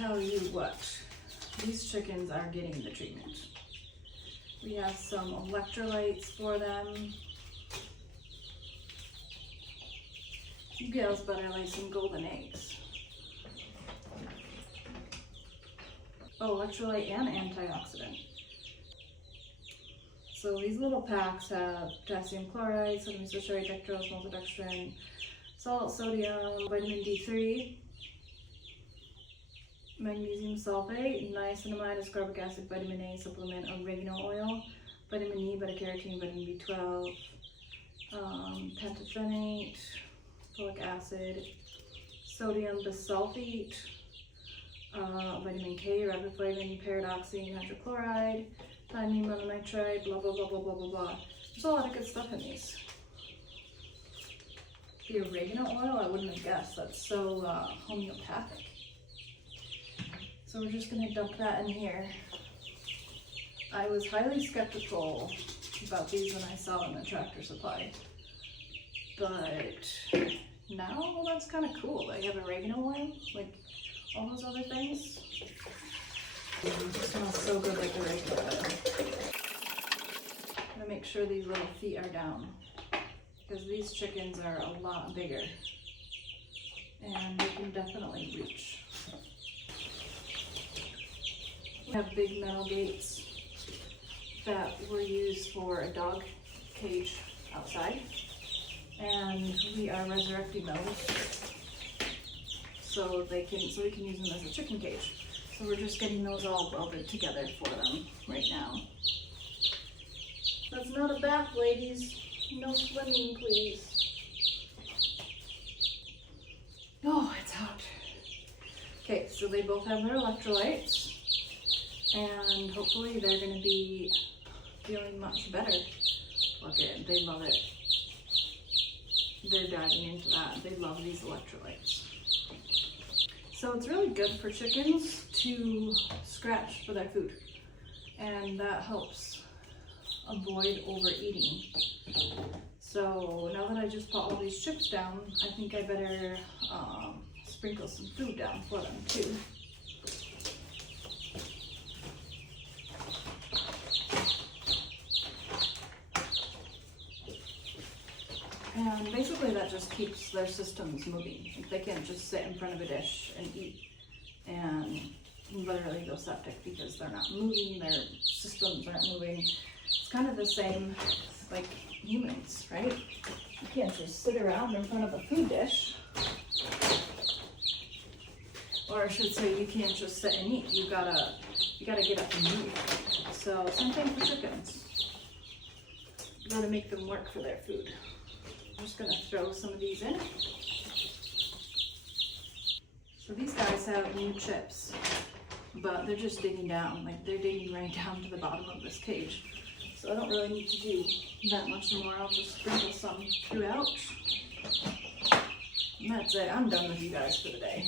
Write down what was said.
tell you what, these chickens are getting the treatment. We have some electrolytes for them. You girls better lay some golden eggs. Oh, electrolyte and antioxidant. So these little packs have potassium chloride, sodium citrate, dextrose, maltodextrin, salt, sodium, vitamin D3, magnesium sulfate, niacinamide, ascorbic acid, vitamin A supplement, oregano oil, vitamin E, beta-carotene, vitamin B12, pantothenate, folic acid, sodium bisulfite, vitamin K, riboflavin, pyridoxine, hydrochloride, thiamine mononitrate, blah blah blah blah blah blah blah. There's a lot of good stuff in these. The oregano oil, I wouldn't have guessed. That's so homeopathic. So we're just gonna dump that in here. I was highly skeptical about these when I saw them at Tractor Supply, but now that's kind of cool. They have oregano oil, like all those other things. It smells so good like oregano oil. I'm gonna make sure these little feet are down, because these chickens are a lot bigger and they can definitely reach. We have big metal gates that were used for a dog cage outside, and we are resurrecting those so we can use them as a chicken cage. So we're just getting those all welded together for them right now. That's not a bath, ladies. No swimming, please. Oh, it's hot. Okay, so they both have their electrolytes, and hopefully they're going to be feeling much better. Look at it, they love it. They're diving into that. They love these electrolytes. So it's really good for chickens to scratch for their food, and that helps avoid overeating. So now that I just put all these chips down, I think I better sprinkle some food down for them too. And basically that just keeps their systems moving. Like, they can't just sit in front of a dish and eat and literally go septic because they're not moving, their systems aren't moving. It's kind of the same like humans, right? You can't just sit around in front of a food dish. Or I should say, you can't just sit and eat. You gotta get up and move. So same thing for chickens. You gotta make them work for their food. I'm just gonna throw some of these in. So these guys have new chips, but they're just digging down. Like, they're digging right down to the bottom of this cage. So I don't really need to do that much more. I'll just sprinkle some throughout. And that's it. I'm done with you guys for the day.